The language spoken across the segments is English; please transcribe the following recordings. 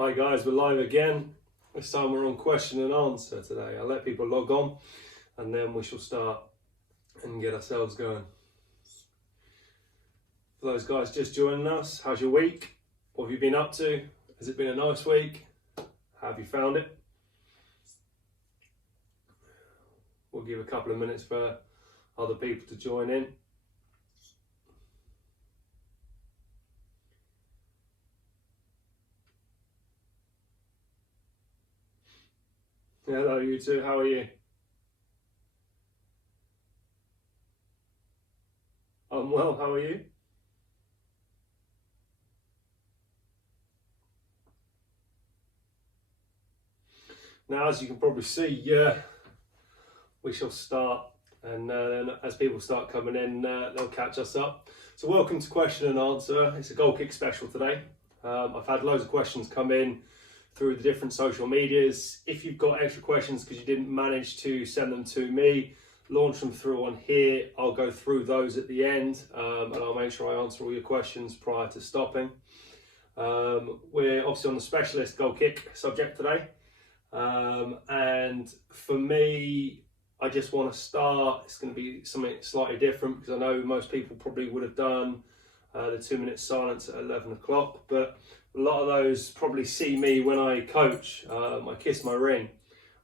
Hi guys, we're live again. This time we're on question and answer today. I'll let people log on and then we shall start and get ourselves going. For those guys just joining us, how's your week? What have you been up to? Has it been a nice week? How have you found it? We'll give a couple of minutes for other people to join in. Hello you two, how are you? I'm well, how are you? Now, as you can probably see, we shall start, and then as people start coming in, they'll catch us up. So welcome to question and answer. It's a Goalkick special today. I've had loads of questions come in through the different social medias. If you've got extra questions because you didn't manage to send them to me, launch them through on here. I'll go through those at the end, and I'll make sure I answer all your questions prior to stopping. We're obviously on the specialist Goalkick subject today. And for me, I just want to start. It's going to be something slightly different because I know most people probably would have done the 2-minute silence at 11 o'clock, but a lot of those probably see me when I coach. I kiss my ring,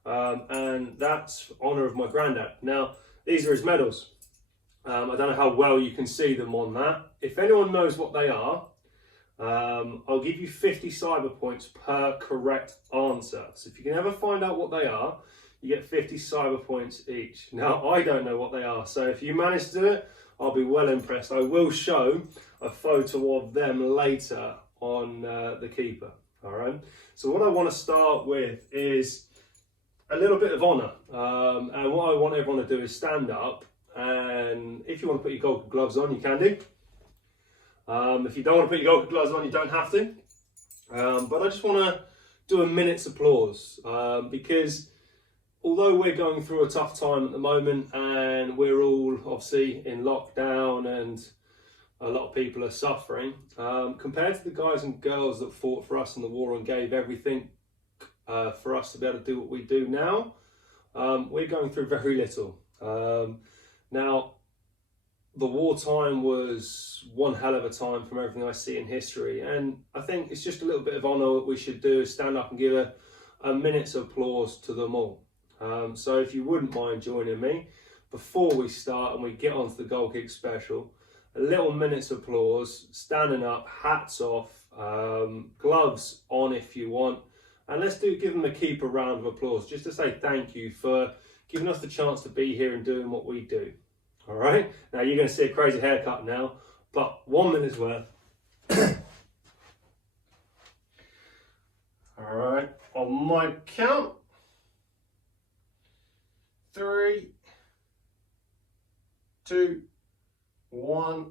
and that's honour of my granddad. Now, these are his medals. I don't know how well you can see them on that. If anyone knows what they are, I'll give you 50 cyber points per correct answer. So if you can ever find out what they are, you get 50 cyber points each. Now, I don't know what they are, so if you manage to do it, I'll be well impressed. I will show a photo of them later on the keeper. All right. So what I want to start with is a little bit of honour, and what I want everyone to do is stand up, and if you want to put your Goalkick gloves on, you can do. If you don't want to put your Goalkick gloves on, you don't have to. But I just want to do a minute's applause because although we're going through a tough time at the moment and we're all obviously in lockdown and a lot of people are suffering, compared to the guys and girls that fought for us in the war and gave everything for us to be able to do what we do now, we're going through very little. Now, the wartime was one hell of a time from everything I see in history, and I think it's just a little bit of honour that we should do is stand up and give a minute's applause to them all. So if you wouldn't mind joining me before we start and we get on to the Goalkick special, a little minute's applause, standing up, hats off, gloves on if you want, and let's give them a keeper round of applause just to say thank you for giving us the chance to be here and doing what we do. All right, now you're going to see a crazy haircut now, but 1 minute's worth. All right, on my count, 3, 2, 1.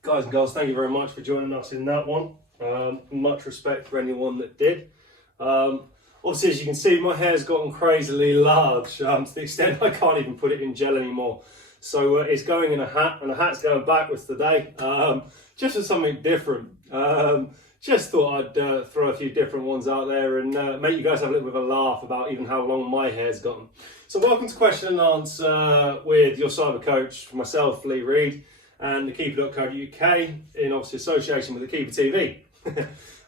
Guys and girls, thank you very much for joining us in that one. Much respect for anyone that did. Obviously, as you can see, my hair's gotten crazily large to the extent I can't even put it in gel anymore. So it's going in a hat, and the hat's going backwards today, just for something different. Just thought I'd throw a few different ones out there and make you guys have a little bit of a laugh about even how long my hair's gotten. So welcome to question and answer with your cyber coach, myself, Lee Reid, and the keeper.co.uk in obviously association with the Keeper TV.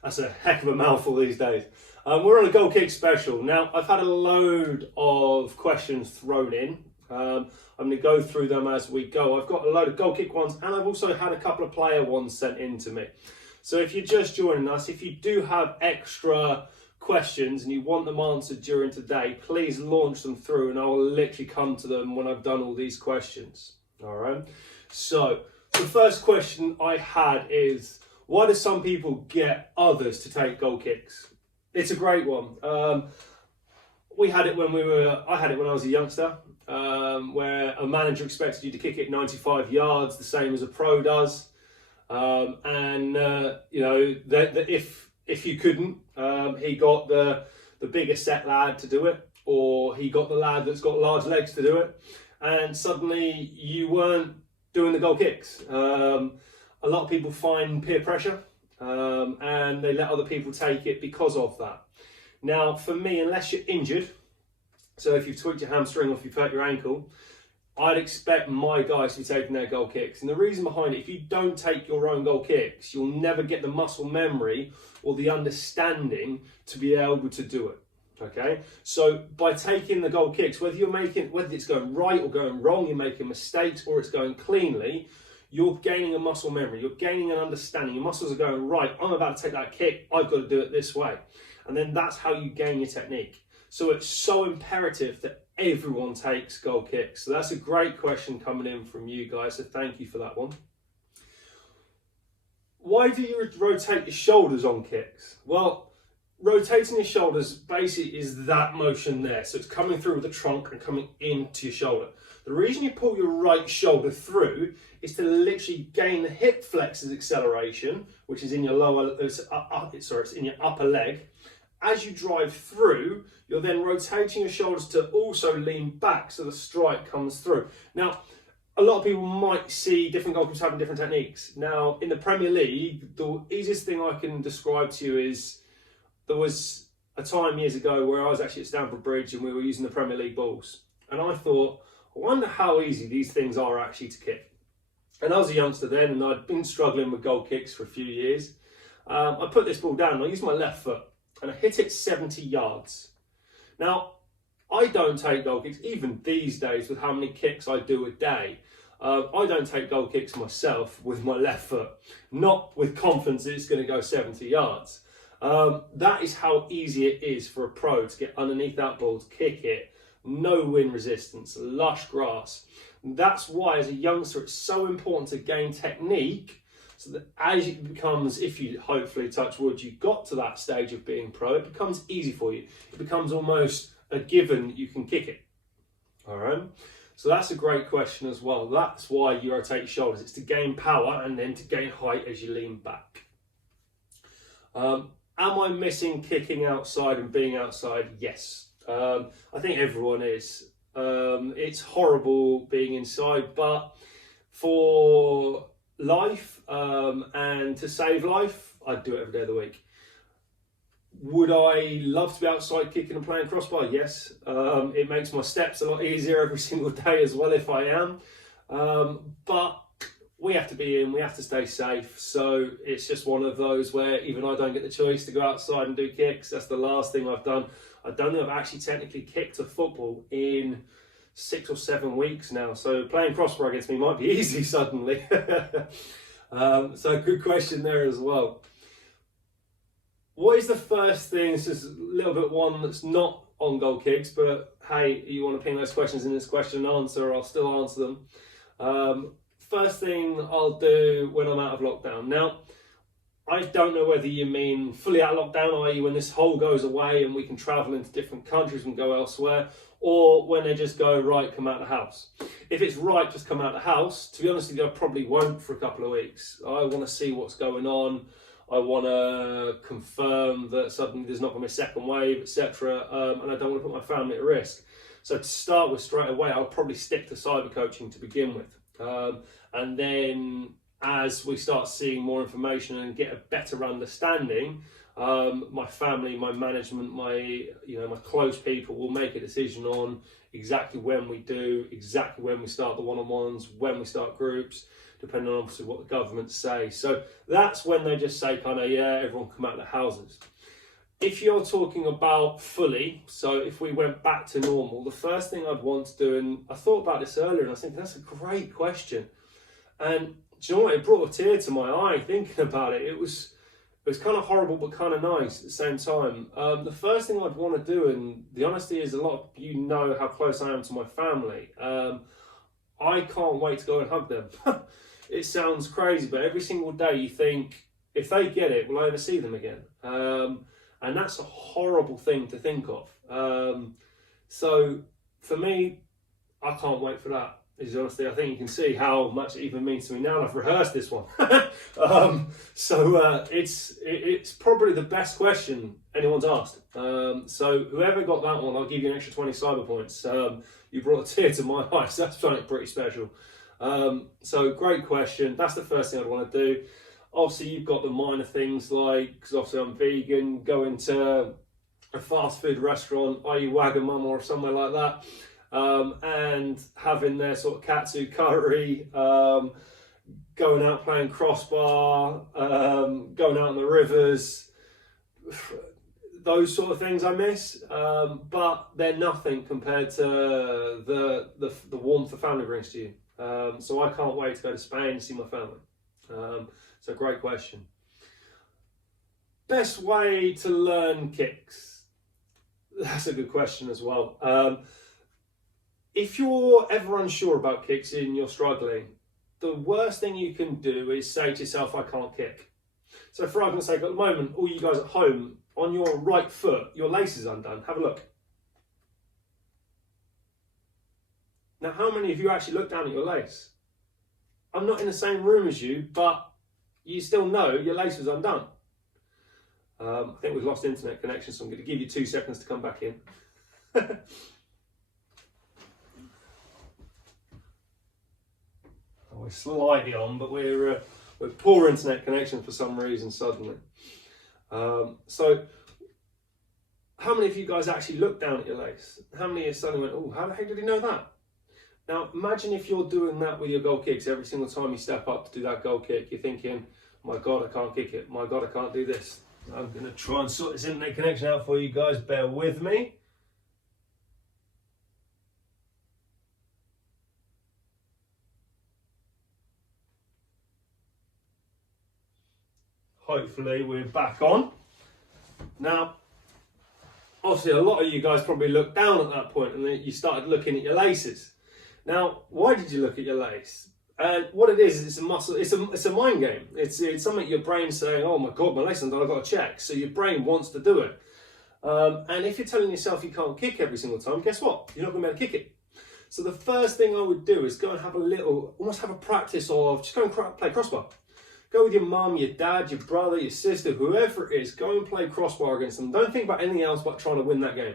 That's a heck of a mouthful these days. We're on a goal kick special. Now, I've had a load of questions thrown in. I'm going to go through them as we go. I've got a load of goal kick ones, and I've also had a couple of player ones sent in to me. So if you're just joining us, if you do have extra questions and you want them answered during today, please launch them through and I will literally come to them when I've done all these questions. All right. So the first question I had is, why do some people get others to take goal kicks? It's a great one. I had it when I was a youngster, where a manager expected you to kick it 95 yards, the same as a pro does. If you couldn't, he got the bigger set lad to do it, or he got the lad that's got large legs to do it, and suddenly you weren't doing the goal kicks. A lot of people find peer pressure, and they let other people take it because of that. Now, for me, unless you're injured, so if you've tweaked your hamstring or if you've hurt your ankle, I'd expect my guys to be taking their goal kicks. And the reason behind it, if you don't take your own goal kicks, you'll never get the muscle memory or the understanding to be able to do it. Okay? So by taking the goal kicks, whether it's going right or going wrong, you're making mistakes or it's going cleanly, you're gaining a muscle memory, you're gaining an understanding. Your muscles are going, right, I'm about to take that kick, I've got to do it this way. And then that's how you gain your technique. So it's so imperative that everyone takes goal kicks. So that's a great question coming in from you guys, so thank you for that one. Why do you rotate your shoulders on kicks? Well, rotating your shoulders basically is that motion there. So it's coming through with the trunk and coming into your shoulder. The reason you pull your right shoulder through is to literally gain the hip flexors acceleration, which is in your it's in your upper leg. As you drive through, you're then rotating your shoulders to also lean back so the strike comes through. Now, a lot of people might see different goalkeepers having different techniques. Now, in the Premier League, the easiest thing I can describe to you is there was a time years ago where I was actually at Stamford Bridge and we were using the Premier League balls. And I thought, I wonder how easy these things are actually to kick. And I was a youngster then and I'd been struggling with goal kicks for a few years. I put this ball down and I used my left foot and I hit it 70 yards. Now, I don't take goal kicks, even these days with how many kicks I do a day. I don't take goal kicks myself with my left foot, not with confidence it's going to go 70 yards. That is how easy it is for a pro to get underneath that ball, to kick it, no wind resistance, lush grass. That's why as a youngster it's so important to gain technique, so that as it becomes, if you hopefully touch wood, you got to that stage of being pro, it becomes easy for you. It becomes almost a given that you can kick it. All right. So that's a great question as well. That's why you rotate your shoulders. It's to gain power and then to gain height as you lean back. Am I missing kicking outside and being outside? Yes. I think everyone is. It's horrible being inside, but for life and to save life, I'd do it every day of the week. Would I love to be outside kicking and playing crossbar? Yes. It makes my steps a lot easier every single day as well if I am. But we have to be in, we have to stay safe. So it's just one of those where even I don't get the choice to go outside and do kicks. That's the last thing I've done. I don't think I've actually technically kicked a football in 6 or 7 weeks now. So playing crossbar against me might be easy suddenly. So good question there as well. What is the first thing, this is a little bit one that's not on goal kicks, but hey, you want to ping those questions in this question and answer, I'll still answer them. First thing I'll do when I'm out of lockdown. Now, I don't know whether you mean fully out of lockdown, i.e. when this whole goes away and we can travel into different countries and go elsewhere, or when they just go, right, come out of the house. If it's right, just come out of the house, to be honest with you, I probably won't for a couple of weeks. I want to see what's going on. I want to confirm that suddenly there's not going to be a second wave, etc. And I don't want to put my family at risk. So to start with straight away, I'll probably stick to cyber coaching to begin with. And then as we start seeing more information and get a better understanding, My family, my management, my close people will make a decision on exactly when we do, exactly when we start the one-on-ones, when we start groups, depending on obviously what the government say. So that's when they just say kind of, yeah, everyone come out of their houses. If you're talking about fully, so if we went back to normal, the first thing I'd want to do, and I thought about this earlier, and I was thinking that's a great question. And do you know what? It brought a tear to my eye thinking about it. It was kind of horrible, but kind of nice at the same time. The first thing I'd want to do, and the honesty is, a lot of you know how close I am to my family. I can't wait to go and hug them. It sounds crazy, but every single day you think, if they get it, will I ever see them again? And that's a horrible thing to think of. So for me, I can't wait for that. Is honestly, I think you can see how much it even means to me now. I've rehearsed this one. It's probably the best question anyone's asked. So whoever got that one, I'll give you an extra 20 cyber points. You brought a tear to my eyes. That's something pretty special. So great question. That's the first thing I'd want to do. Obviously, you've got the minor things like, because obviously I'm vegan, going to a fast food restaurant, i.e. Wagamama or somewhere like that, and having their sort of katsu curry, going out playing crossbar, going out on the rivers, those sort of things I miss, but they're nothing compared to the warmth the family brings to you. So I can't wait to go to Spain and see my family. So great question. Best way to learn kicks? That's a good question as well. If you're ever unsure about kicks and you're struggling, the worst thing you can do is say to yourself, I can't kick. So for argument's sake, at the moment, all you guys at home, on your right foot, your lace is undone. Have a look. Now, how many of you actually look down at your lace? I'm not in the same room as you, but you still know your lace was undone. I think we've lost internet connection, so I'm going to give you 2 seconds to come back in. We're slightly on, but we're poor internet connection for some reason suddenly. So, how many of you guys actually looked down at your lace? How many of you suddenly went, oh, how the heck did he know that? Now, imagine if you're doing that with your goal kicks every single time you step up to do that goal kick. You're thinking, my God, I can't kick it. My God, I can't do this. I'm going to try and sort this internet connection out for you guys. Bear with me. Hopefully we're back on. Now, obviously a lot of you guys probably looked down at that point and then you started looking at your laces. Now, why did you look at your lace? And what it is it's a muscle, it's a mind game. It's something your brain's saying, oh my God, my lace is undone, I've got to check. So your brain wants to do it. And if you're telling yourself you can't kick every single time, guess what? You're not going to be able to kick it. So the first thing I would do is go and have almost have a practice of, just go and play crossbar. Go with your mum, your dad, your brother, your sister, whoever it is, go and play crossbar against them. Don't think about anything else but trying to win that game.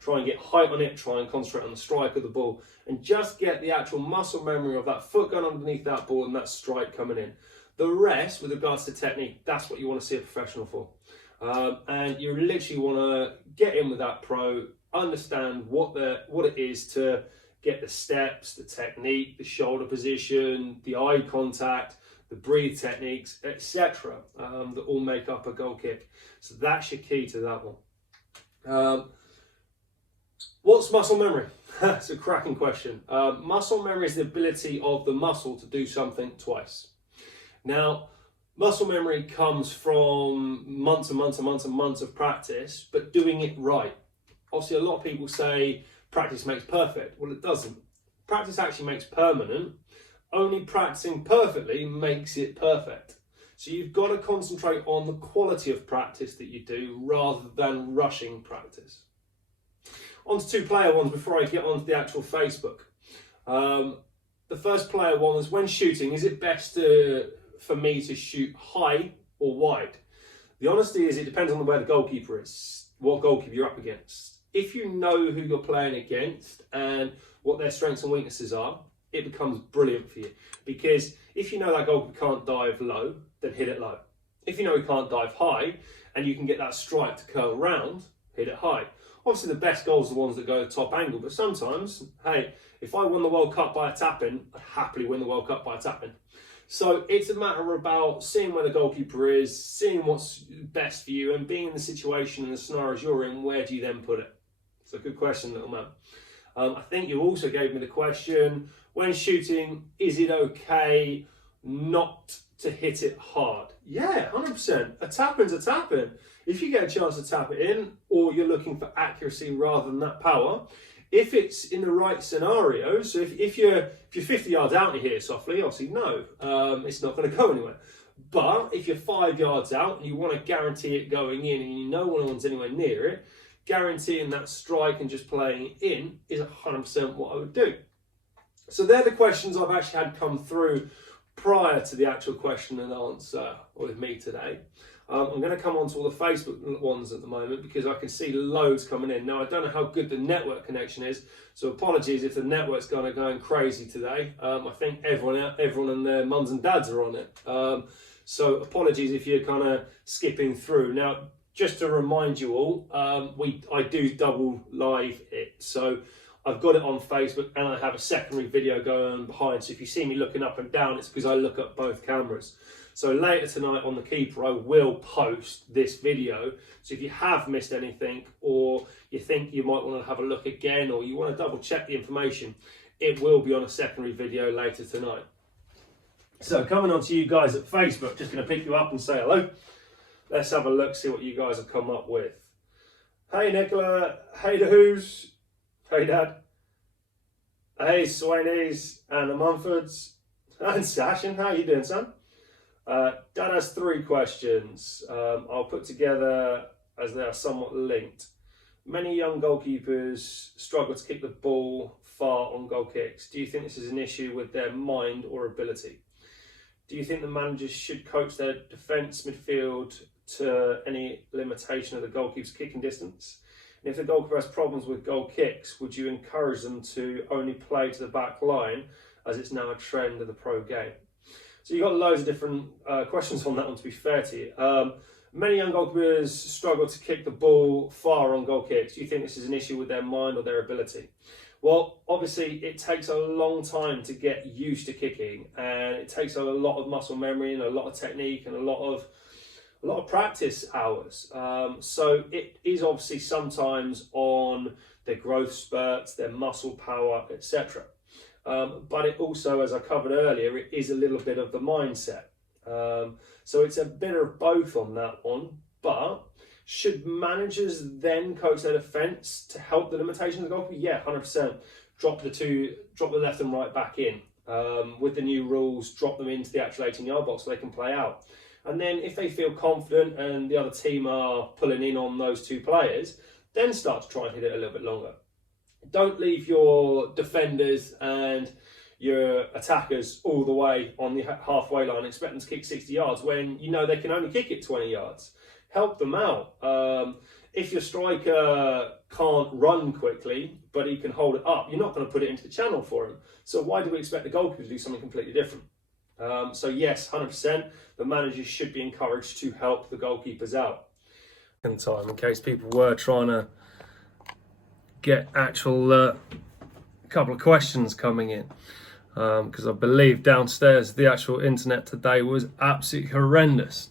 Try and get height on it, try and concentrate on the strike of the ball, and just get the actual muscle memory of that foot going underneath that ball and that strike coming in. The rest, with regards to technique, that's what you want to see a professional for. And you literally want to get in with that pro, understand what it is to get the steps, the technique, the shoulder position, the eye contact, the breathe techniques, etc. That all make up a goal kick. So that's your key to that one. What's muscle memory? That's a cracking question. Muscle memory is the ability of the muscle to do something twice. Now, muscle memory comes from months and months and months and months of practice, but doing it right. Obviously, a lot of people say practice makes perfect. Well, it doesn't. Practice actually makes permanent. Only practicing perfectly makes it perfect. So you've got to concentrate on the quality of practice that you do rather than rushing practice. On to 2 player ones before I get on to the actual Facebook. The first player one is, when shooting, is it best for me to shoot high or wide? The honesty is it depends on where the goalkeeper is, what goalkeeper you're up against. If you know who you're playing against and what their strengths and weaknesses are, it becomes brilliant for you. Because if you know that goalkeeper can't dive low, then hit it low. If you know he can't dive high and you can get that strike to curl round, hit it high. Obviously, the best goals are the ones that go top angle, but sometimes, hey, if I won the World Cup by a tap-in, I'd happily win the World Cup by a tap-in. So it's a matter about seeing where the goalkeeper is, seeing what's best for you, and being in the situation and the scenarios you're in, where do you then put it? It's a good question, little man. I think you also gave me the question, when shooting, is it okay not to hit it hard? Yeah, 100%. A tap-in's a tap-in. If you get a chance to tap it in, or you're looking for accuracy rather than that power, if it's in the right scenario, so if you're 50 yards out and you hit it softly, obviously no, it's not going to go anywhere. But if you're 5 yards out and you want to guarantee it going in and you know no one's anywhere near it, guaranteeing that strike and just playing it in is 100% what I would do. So they're the questions I've actually had come through prior to the actual question and answer with me today. I'm going to come on to all the Facebook ones at the moment because I can see loads coming in. Now, I don't know how good the network connection is, so apologies if the network's going crazy today. I think everyone and their mums and dads are on it. So apologies if you're kind of skipping through. Now, just to remind you all, I do double live it. So I've got it on Facebook and I have a secondary video going behind. So if you see me looking up and down, it's because I look at both cameras. So later tonight on the Keeper, I will post this video. So if you have missed anything, or you think you might want to have a look again, or you want to double check the information, it will be on a secondary video later tonight. So coming on to you guys at Facebook, just going to pick you up and say hello. Let's have a look, see what you guys have come up with. Hey Nicola, hey the Who's, hey Dad, hey Swaineys and the Mumfords, and Sashin, how you doing, son? Dad has 3 questions. I'll put together as they are somewhat linked. Many young goalkeepers struggle to kick the ball far on goal kicks. Do you think this is an issue with their mind or ability? Do you think the managers should coach their defence midfield to any limitation of the goalkeeper's kicking distance? And if the goalkeeper has problems with goal kicks, would you encourage them to only play to the back line, as it's now a trend of the pro game? So you've got loads of different questions on that one, to be fair to you. Many young goalkeepers struggle to kick the ball far on goal kicks. Do you think this is an issue with their mind or their ability? Well, obviously it takes a long time to get used to kicking, and it takes a lot of muscle memory and a lot of technique and a lot of practice hours. So it is obviously sometimes on their growth spurts, their muscle power, etc. But it also, as I covered earlier, it is a little bit of the mindset. So it's a bit of both on that one. But should managers then coach their defence to help the limitations of the goalkeeper? Yeah, 100%. Drop the left and right back in. With the new rules, drop them into the actual 18-yard box so they can play out. And then if they feel confident and the other team are pulling in on those 2 players, then start to try and hit it a little bit longer. Don't leave your defenders and your attackers all the way on the halfway line, expect them to kick 60 yards when you know they can only kick it 20 yards. Help them out. If your striker can't run quickly, but he can hold it up, you're not going to put it into the channel for him. So why do we expect the goalkeeper to do something completely different? So yes, 100%, the managers should be encouraged to help the goalkeepers out. In time, in case people were trying to get actual couple of questions coming in, because I believe downstairs the actual internet today was absolutely horrendous.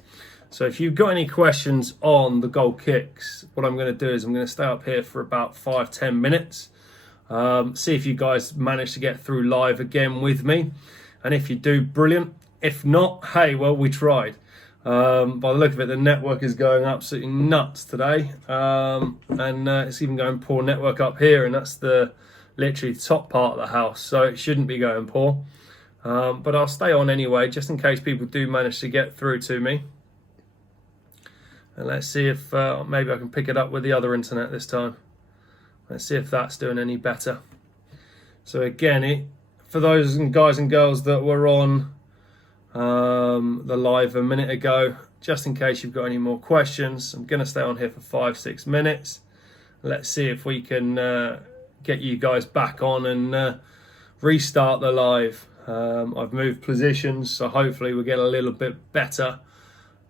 So if you've got any questions on the goal kicks, what I'm going to do is I'm going to stay up here for about 5-10 minutes, see if you guys manage to get through live again with me, and if you do, brilliant. If not, hey, well, we tried. By the look of it, the network is going absolutely nuts today, and it's even going poor network up here, and that's the literally top part of the house, so it shouldn't be going poor. But I'll stay on anyway, just in case people do manage to get through to me. And let's see if maybe I can pick it up with the other internet this time. Let's see if that's doing any better. So again, for those guys and girls that were on the live a minute ago, just in case you've got any more questions, I'm going to stay on here for 5-6 minutes. Let's see if we can get you guys back on and restart the live. I've moved positions, so hopefully we'll get a little bit better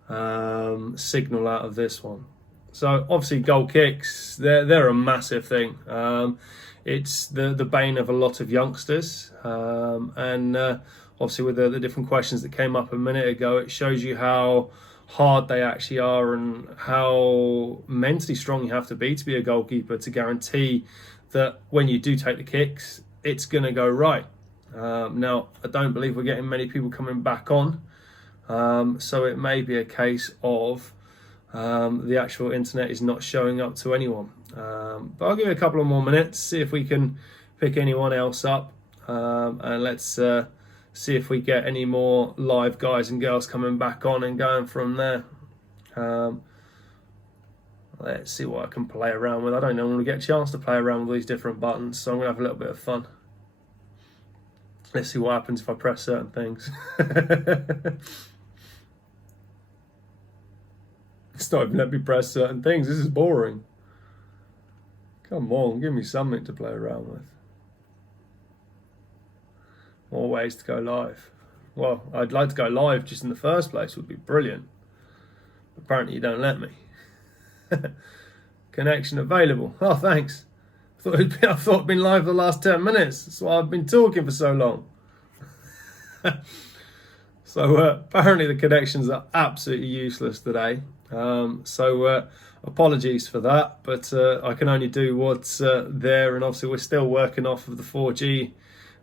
signal out of this one. So obviously goal kicks, they're a massive thing. It's the bane of a lot of youngsters, and obviously with the different questions that came up a minute ago, it shows you how hard they actually are and how mentally strong you have to be a goalkeeper to guarantee that when you do take the kicks, it's going to go right. Now, I don't believe we're getting many people coming back on, so it may be a case of the actual internet is not showing up to anyone. But I'll give it a couple of more minutes, see if we can pick anyone else up, and let's see if we get any more live guys and girls coming back on and going from there. Let's see what I can play around with. I don't normally get a chance to play around with these different buttons, so I'm going to have a little bit of fun. Let's see what happens if I press certain things. It's not even let me press certain things. This is boring. Come on, give me something to play around with. More ways to go live. Well, I'd like to go live just in the first place, would be brilliant. Apparently you don't let me. Connection available. Oh, thanks. I thought it'd been live for the last 10 minutes. That's why I've been talking for so long. So apparently the connections are absolutely useless today. So apologies for that, but I can only do what's there, and obviously we're still working off of the 4G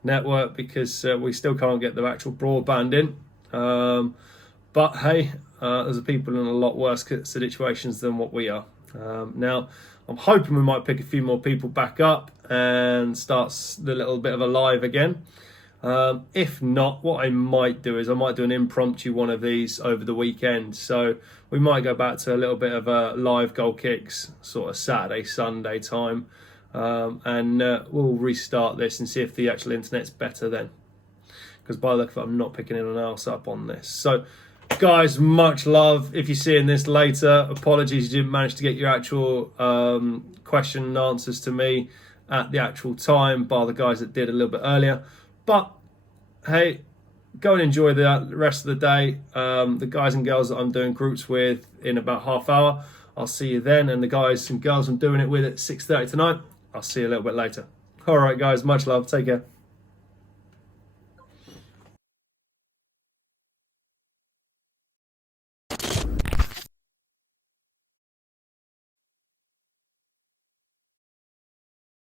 network because we still can't get the actual broadband in. But hey, there's people in a lot worse situations than what we are. Now, I'm hoping we might pick a few more people back up and start the little bit of a live again. If not, what I might do is I might do an impromptu one of these over the weekend. So we might go back to a little bit of a live goal kicks sort of Saturday, Sunday time. And we'll restart this and see if the actual internet's better then. Because by the look of it, I'm not picking anyone else up on this. So guys, much love. If you're seeing this later, apologies you didn't manage to get your actual question and answers to me at the actual time, by the guys that did a little bit earlier. But hey, go and enjoy the rest of the day. The guys and girls that I'm doing groups with in about half hour, I'll see you then. And the guys and girls I'm doing it with at 6:30 tonight, I'll see you a little bit later. All right, guys, much love. Take care.